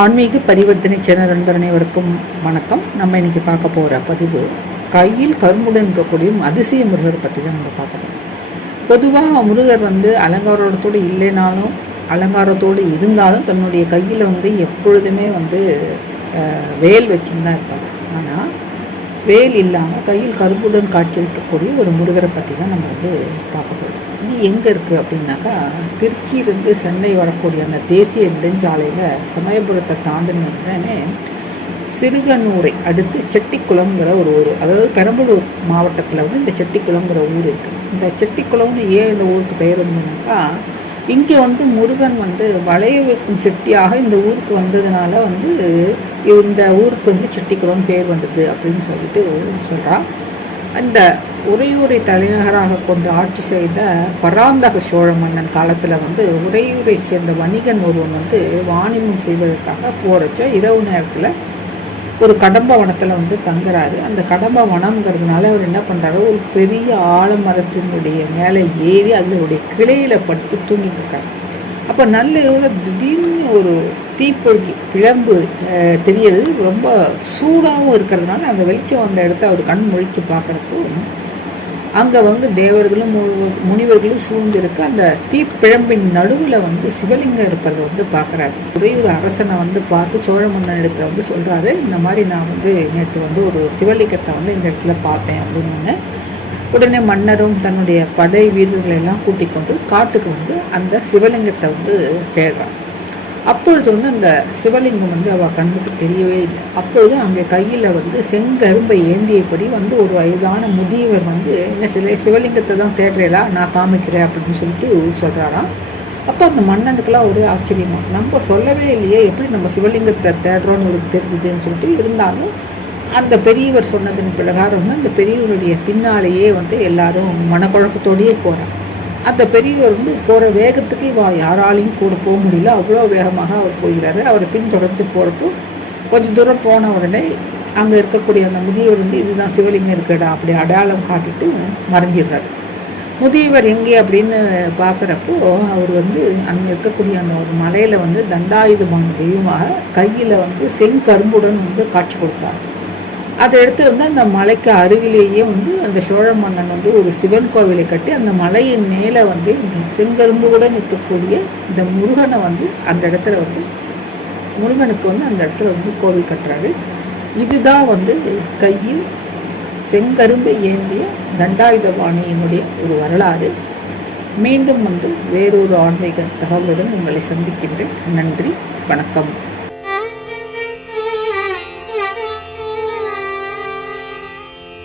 ஆன்மீக பரிவர்த்தனை சேனல் நண்பர் அனைவருக்கும் வணக்கம். நம்ம இன்னைக்கு பார்க்க போகிற பதிவு கையில் கரும்புடன் இருக்கக்கூடிய அதிசய முருகர் பற்றி தான் நம்ம பார்க்க போகிறோம் பொதுவாக முருகர் வந்து அலங்காரத்தோடு இல்லைனாலும் அலங்காரத்தோடு இருந்தாலும் தன்னுடைய கையில் வந்து எப்பொழுதுமே வந்து வேல் வச்சுன்னு தான் இருப்பார். ஆனால் வேல் இல்லாமல் கையில் கரும்புடன் காட்சியளிக்கக்கூடிய ஒரு முருகரை பற்றி தான் நம்ம வந்து பார்க்க போகிறோம் இது எங்கே இருக்குது அப்படின்னாக்கா திருச்சியிலிருந்து சென்னை வரக்கூடிய அந்த தேசிய நெடுஞ்சாலையில் சமயபுரத்தை தாண்டினே சிறுகனூரை அடுத்து செட்டிக்குளம்ங்கிற ஒரு ஊர் அதாவது பெரம்பலூர் மாவட்டத்தில் வந்து இந்த செட்டிக்குளம்ங்கிற ஊர் இருக்குது இந்த செட்டிக்குளம்னு ஏன் இந்த ஊருக்கு பெயர் வந்ததுனாக்கா இங்கே வந்து முருகன் வந்து வளைய செட்டியாக இந்த ஊருக்கு வந்ததுனால வந்து இந்த ஊருக்கு வந்து செட்டிக்குளம் பேர் வந்தது அப்படின்னு சொல்லிட்டு சொல்கிறான் அந்த உறையூரை தலைநகராக கொண்டு ஆட்சி செய்த பராந்தக சோழ மன்னன் காலத்தில் வந்து உறையூரை சேர்ந்த வணிகன் ஒருவன் வந்து வாணிபம் செய்வதற்காக போகிறச்ச இரவு நேரத்தில் ஒரு கடம்ப வனத்தில் வந்து தங்குறாரு. அந்த கடம்ப வனம்ங்கிறதுனால அவர் என்ன பண்ணுறாரு ஒரு பெரிய ஆலமரத்தினுடைய மேலே ஏறி அதனுடைய கிளையில் படுத்து தூங்கிட்டு இருக்காரு. அப்போ நல்ல இரவுல திடீர்னு ஒரு தீப்பொழி பிளம்பு அஹ், தெரியறது. ரொம்ப சூடாகவும் இருக்கிறதுனால அந்த வெளிச்சம் அந்த இடத்த அவர் கண் முழித்து பார்க்குறப்போ அங்கே வந்து தேவர்களும் மு- முனிவர்களும் சூழ்ந்திருக்க அந்த தீப்பிழம்பின் நடுவில் வந்து சிவலிங்கம் இருக்கிறத வந்து பார்க்குறாரு. ஒரே ஒரு அரசனை வந்து பார்த்து சோழ மன்னன் வந்து சொல்கிறாரு இந்த மாதிரி நான் வந்து நேற்று வந்து ஒரு சிவலிங்கத்தை வந்து இந்த இடத்துல பார்த்தேன் அப்படின்னு. உடனே மன்னரும் தன்னுடைய படை வீரர்களை எல்லாம் கூட்டிக் கொண்டு காட்டுக்கு வந்து அந்த சிவலிங்கத்தை வந்து தேடுறான் அப்பொழுது வந்து அந்த சிவலிங்கம் வந்து அவள் கண்ணுக்கு தெரியவே இல்லை. அப்பொழுது அங்கே கையில் வந்து செங்கரும்பை ஏந்தியபடி வந்து ஒரு வயதான முதியவர் வந்து என்ன சில சிவலிங்கத்தை தான் தேடுறேலா நான் காமிக்கிறேன் அப்படின்னு சொல்லிட்டு சொல்கிறாராம் அப்போ அந்த மன்னனுக்கெல்லாம் ஒரே ஆச்சரியமா நம்ம சொல்லவே இல்லையே எப்படி நம்ம சிவலிங்கத்தை தேடுறோன்னு ஒரு தெரிஞ்சுதுன்னு சொல்லிட்டு இருந்தாலும் அந்த பெரியவர் சொன்னதன் பிரகாரம் வந்து அந்த பெரியவருடைய பின்னாலேயே வந்து எல்லாரும் மனக்குழப்பத்தோடையே போகிறாங்க அந்த பெரியவர் வந்து போகிற வேகத்துக்கு இவ யாராலையும் கூட போக முடியல. அவ்வளோ வேகமாக அவர் போகிறாரு. அவரை பின்தொடர்ந்து போகிறப்போ கொஞ்சம் தூரம் போன உடனே அங்கே இருக்கக்கூடிய அந்த முதியவர் வந்து இதுதான் சிவலிங்கம் இருக்கடா அப்படி அடையாளம் காட்டிட்டு மறைஞ்சிடுறாரு. முதியவர் எங்கே அப்படின்னு பார்க்குறப்போ அவர் வந்து அங்கே இருக்கக்கூடிய அந்த ஒரு மலையில் வந்து தண்டாயுதமான தெய்வமாக கையில் வந்து செங்கரும்புடன் வந்து காட்சி கொடுத்தார். அதை எடுத்து வந்து அந்த மலைக்கு அருகிலேயே வந்து அந்த சோழ மன்னன் வந்து ஒரு சிவன் கோவிலை கட்டி அந்த மலையின் மேலே வந்து இந்த செங்கரும்புடன் இருக்கக்கூடிய இந்த முருகனை வந்து அந்த இடத்துல வந்து முருகனுக்கு வந்து அந்த இடத்துல வந்து கோவில் கட்டுறாரு. இதுதான் வந்து கையில் செங்கரும்பை ஏந்திய தண்டாயுதபாணியினுடைய ஒரு வரலாறு. மீண்டும் வந்து வேறொரு ஆன்மீக தகவலுடன் உங்களை சந்திக்கின்றேன். நன்றி வணக்கம்.